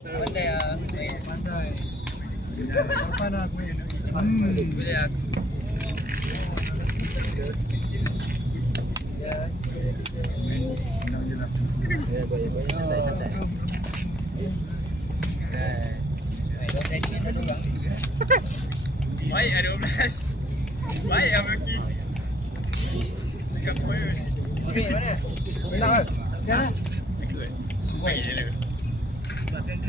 Pandai lah. Pandai. Panas main. Boleh aku. Baik ada 12. Baik lah bagi. Dekat point. Okey, mana? Menang ke? Jangan. Baik je lah. Kanan.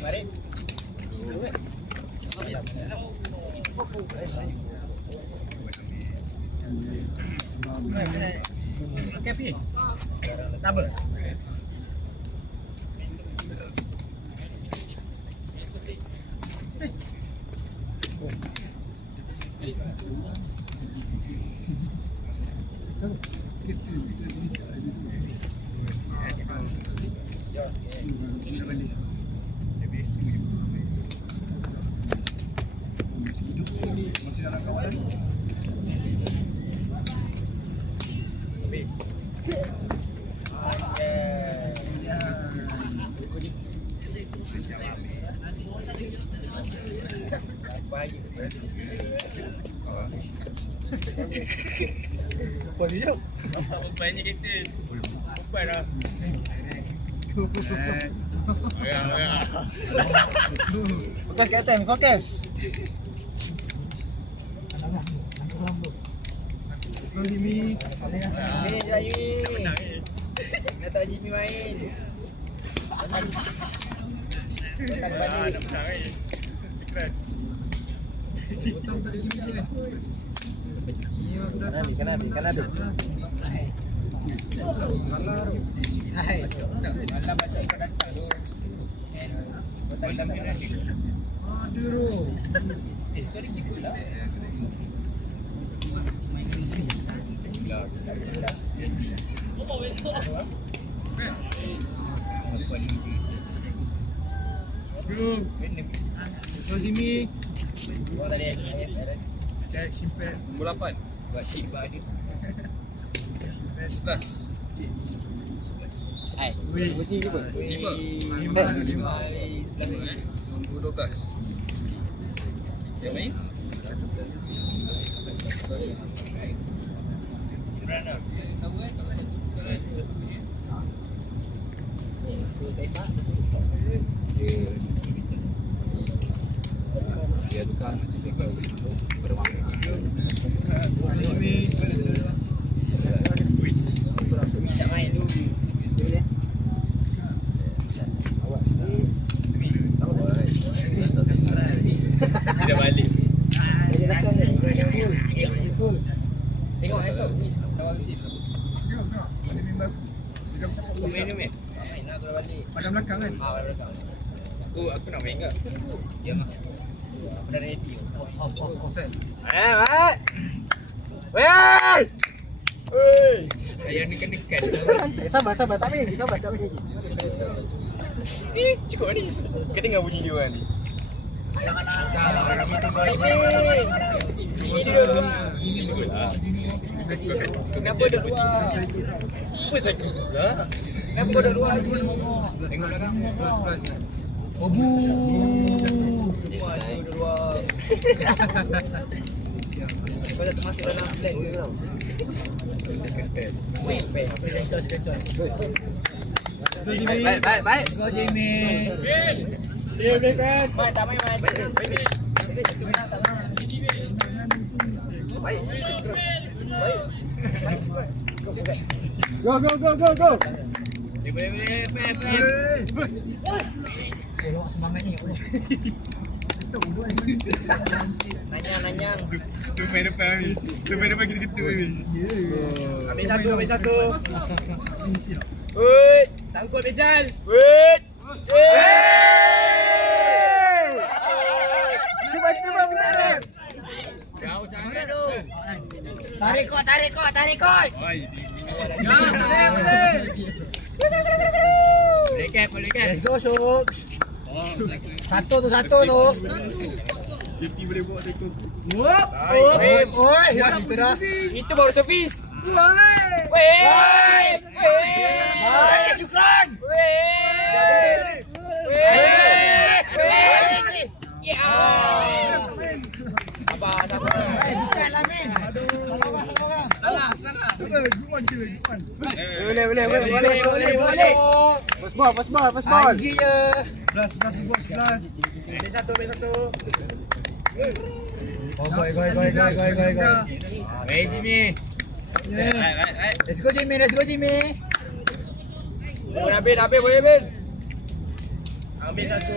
Mari. Okey, pergi. Double. Masih dalam kawalan. Banyak kereta. Umpan lah. Fokus kat atas, fokus. Jimmy. Main je lah Jimmy. Nak tak Jimmy main. Datang balik. Nak menang ni. Ikhlas. Betul tak Jimmy je. Kanan tu. Hai. Malam baca kau datang tu. Aduh. Sorry cikgu lah. Betul Jimmy. Buat tadi. Cek simpan. Nombor 8. Buat sheet bar dia. 11. Hai. Wih. Bersih ke apa? 5. 5. Nombor 12. Yang main? Dia tukar berwarna. Tak main tu. Dia balik. Tengok esok ni lawan Mesir. Main ni main. Main nak aku balik. Padam belakang kan? Pada belakang. Aku nak main ke? Diam lah. Dah ready. Offside. Mat. Weh! Ayah ni kena kan. Sabar, tak main. Cukup ni. Kau dengar bunyi dia orang ni. Kenapa ada dua? Apa sakit pula? Kenapa ada dua? Tengok belakang. Obu. Semua ada dua. Kau dah termasuk dalam plan ke tau? Baik. Go Jimmy. Main tak main. Baik. Go. Semangatnya. Nanyang. Sampai depan ni. Kita ketuk ni. Ambil satu. Oi! Sangkut Bejal. Wait! Cuba minta rem. Jauh sangat tu. Tarik kot. Boleh kan? Let's go, Syuk. Satu tu. Jadi boleh buat tu. Oi, ya itu dah. Itu baru servis. Syukran. Sabar. Bukanlah, men. Salah. Guan je. Boleh. First ball. Easy je. Blast. Ambil satu. Go. Hey Jimmy. Let's go, Jimmy. Boleh ambil. Ambil satu.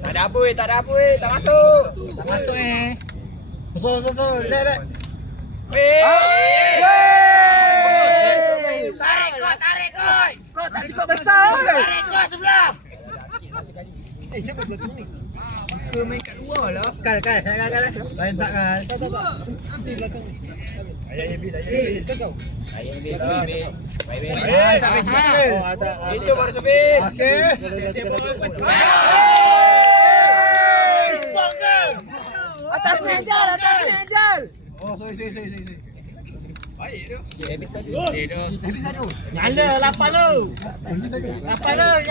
Tak ada apa, tak masuk. Tak masuk So. Let. Tarik kot. Kau tak cukup besar. Tarik kot sebelah. Siapa belakang ni? Kau main kat luar lah. Kal. Lain tak kal. Ayah ambil. Kau. Ayah ambil. Baik. Tak ambil. Itu baru servis. Okey. Atas menjal. Oh, sorry. Baik tu. Nyala 8 lu. Nyala.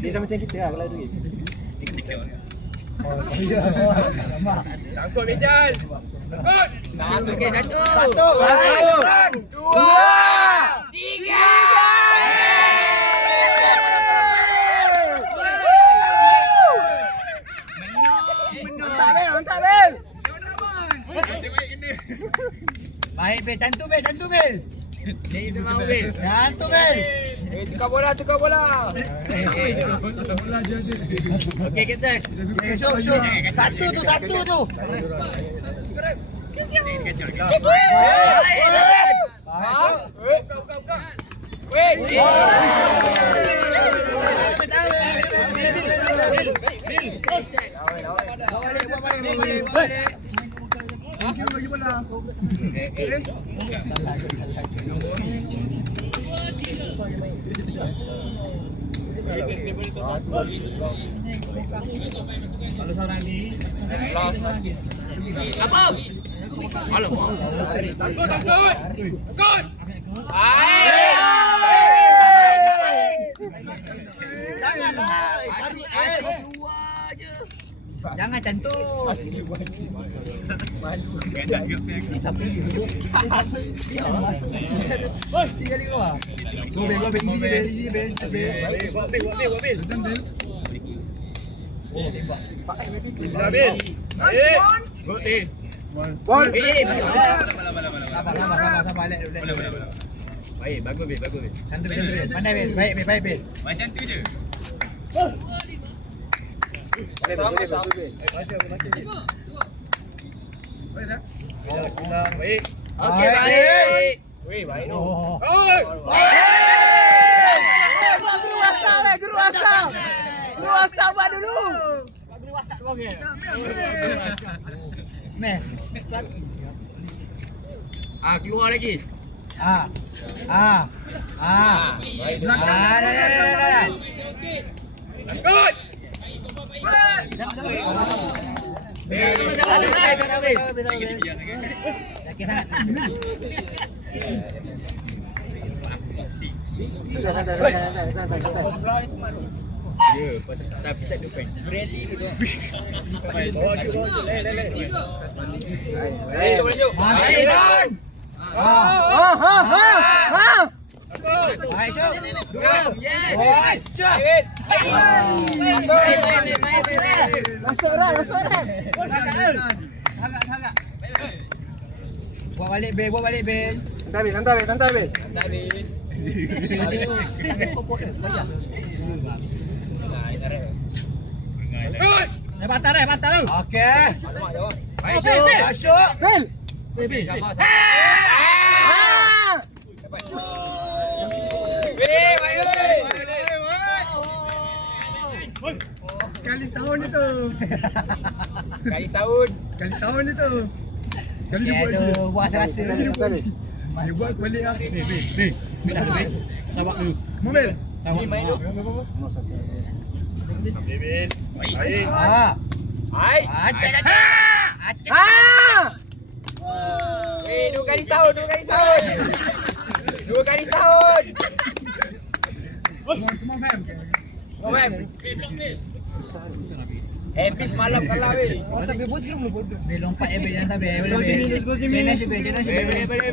Dia sama macam kita lah kalau duit. Sangkut Bejal. Sangkut. Masuk ke satu. Dua. Tiga. Mantap, Bel. Baik, Bel. Cantum, Bel. Itu mau Bel. Cantum, Bel. Tukar bola. Bola je. Okey, Captain. Syuk. Satu tu. Wait. Balik. Bagi bola. Kalau seorang ni lost sikit. Apa? Alamak. Takut. Janganlah. Tarik. Jangan cantum. Tapi tiga lagi wah. Go easy Bel. Oh, tembak. Bel. Ball. Sabar. Let. Baik, bagus Bel. Cantum. Pandai Bel. Baik Bel. Macam tu je. Baik. Okey, baik. Weh, baik tu. Oh. Oi. Meh. Keluar lagi. Dah. Good. Sakit sangat. Santai. Ya, pasal tapi tak ada pen. Ready dulu. Buat balik bel. Santai, Bel. Patah tu. Okey. Masuk. Bel. Sekali setahun je tu. Kali setahun. Sekali setahun je tu. Sekali dia buat je. Aduh, buat rasa. Dia buat balik lah. Sabar dulu. Mobil. Ni main tu. Hai. Dua kali setahun. Cuma faham. Komen. Habis malam kalah weh. Tapi buat dia belum. Bel lompat bel jangan bel. Challenge bel.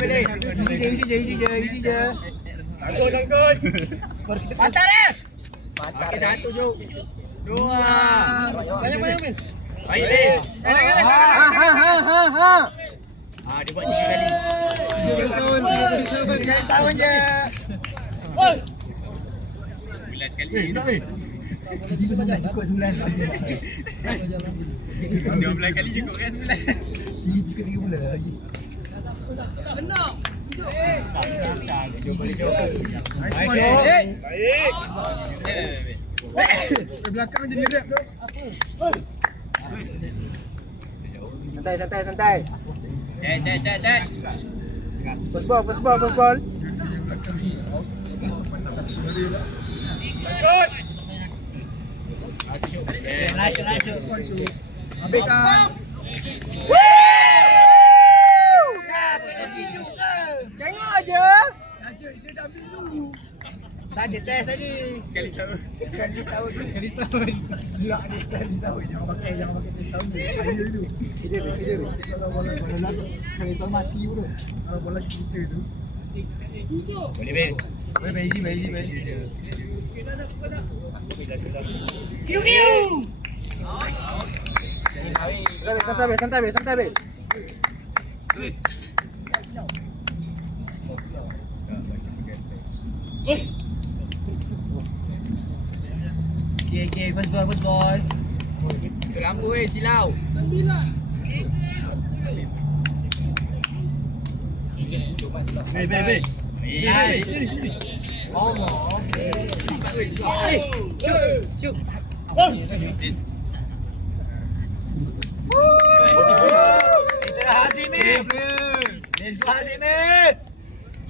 Boleh. Easy je. Tangkut. Patah dia. Okey, satu Jok. Dua. Banyak Bel. Baik Bel. Dia buat 3 kali. 3 tahun je. 11 kali. Cukup 9. 12 kali cukup kan 9. Cukup 3 pula lagi. Boleh Jok. Baik. Baik. Belakang jadi rap tu. Santai. Cek. First ball. Lanjut. Habiskan. Tengok aje. Saja dia dah ambil dulu. Saja test tadi. Sekali setahun. Sekali tahun. Gila ni sekali tahun. Jangan pakai setahun ni. Ada dulu. Video. Kalau bola sekali tahun mati pun. Kalau bola kita tu. Boleh Bel. Boleh easy. Santai, Bel. Okay, first ball. Kelambu weh, silau. 9. Bel. Shoot. Kita dah Hazimi. Let's go Hazimi.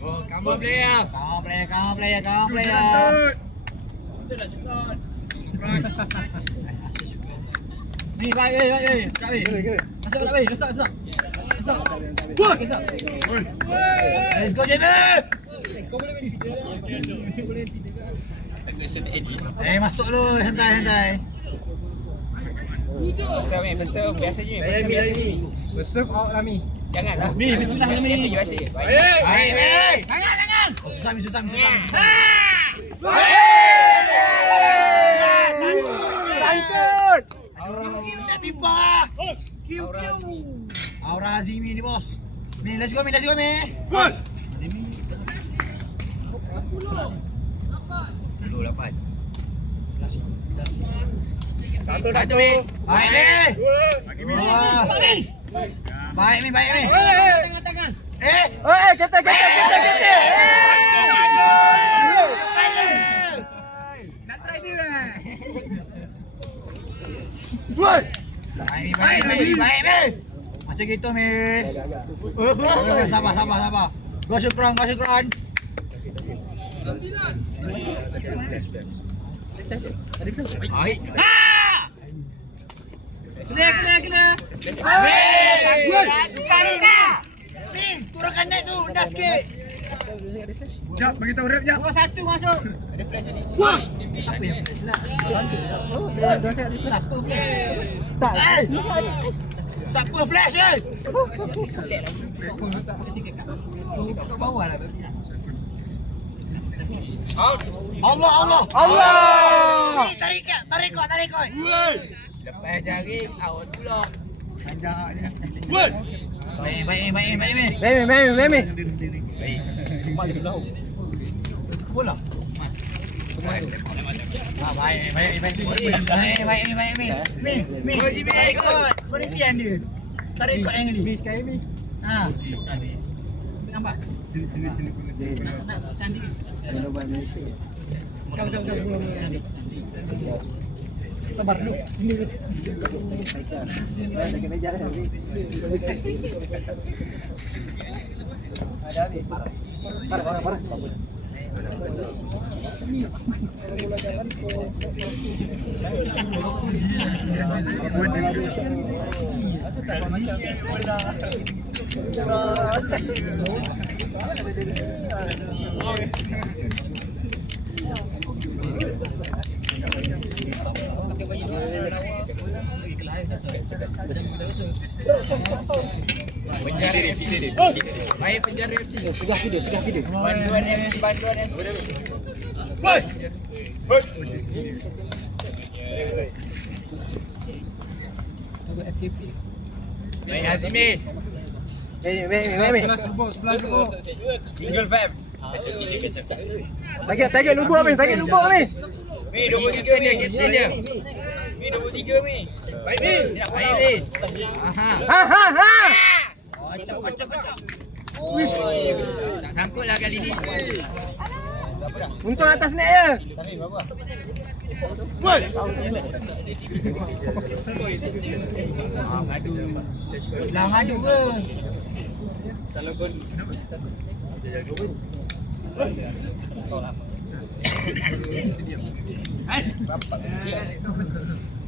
Oh, kamu player. Kamu player. Ni baik. Sekali. Masuk tak weh, masuk. Let's go Jamie. Masuk lu santai. Besar biasa je. Besar out Rami. Janganlah. Bismillah Rami. Biasa je. Baik. Jangan. Susah. Sangkut. Nak pipa. Aura Hazimi ni bos. Ni let's go Mi. Gol. 8. Satu. Baik Mi. Baik Mi. Tangan. Kata. Nak try dia. Gol. Baik. Macam gitu, Mi. Sabar. Gua syukran. Kena. Mi, turunkan net tu, rendah sikit. Jap, bagi tahu rep jap. 2-1 masuk. Ada flash tadi. Wah. Siapa yang flash lah? Siapa flash eh? Kat bawah lah. Allah. Tarik kau. Lepas jaring out pula. Panjang dia. Baik. Bola. Baik. Mi. Tarik kot. Kondisian dia. Tarik kot yang ni. Ha. Nampak? Nak cantik. Kau. Sabar dulu. Jaga meja dah. Ada ni. Parah. Penjara FC. Main penjara FC. Sudah video. Banduan FC. Woi. Tunggu FKP. Baik Azimi. Sebelah subuh. Single fam. Target lubuk ni. Mi 23 dia kapten dia. Mi 23 Mi. Baik Mi. Ha. Kocok. Tak sangkut lah kali ni. Untung atas net je. Woi. Ngadu ke? Kalau kau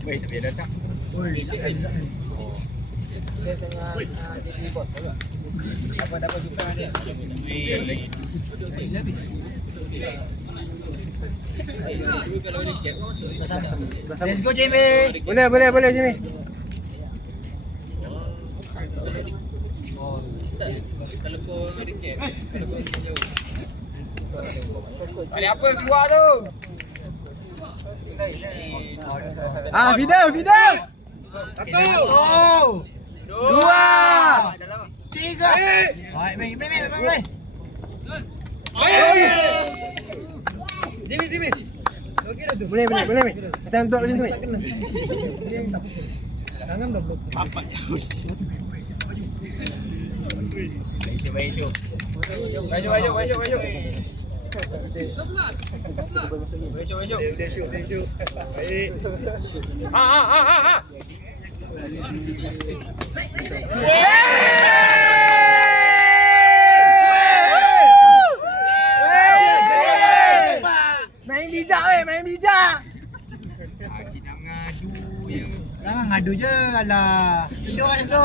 Wei, tak payah datang. Apa dapat jumpa dia? Lagi. Let's go Jimmy. Boleh Jimmy. Ada apa keluar tu? Video. 1 2 3. Baik, main. Jimmy. Boleh. Macam duduk macam tu. Tangan dah blok. Baik. Baju. 11. Baju. Baik. Ha. Main bijak. Asyik nak ngadu je. Jangan ngadu je alah. Tidur kat situ.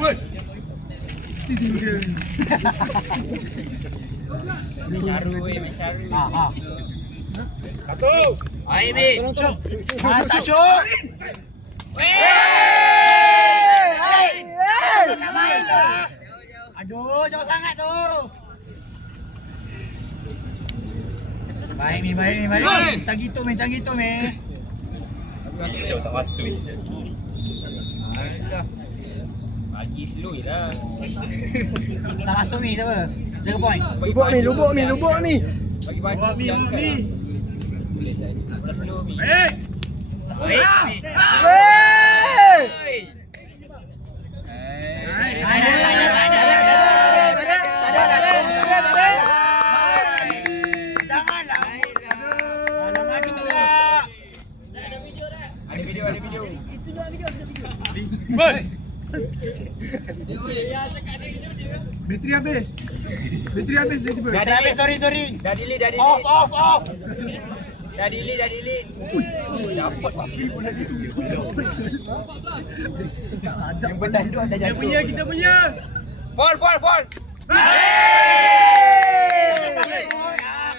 Woi. Main caru. Ha. 1. Hai Mi. Tak syuk. Nak main lah. Aduh, jauh sangat tu. Baik Mi. Macam gitu Mi. Risau tak masuk. Alah. Bagi slow je lah. Tak masuk Mi siapa? Jaga point. Lubuk ni. Bagi baju yang Mi. Boleh saya. Boleh slow Mi. Baik. Baik. Janganlah. Alah ngadu pula. Ada video. Itu dah video. Bateri habis. Bateri habis dia tiba. Dah habis, sorry. Dah delete. Off. Dah delete. Dapat Bakri pun lagi tu. Yang petang tu ada jatuh. Kita punya. Fall.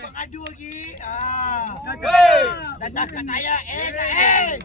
Pengadu lagi. Dah cakap tak payah.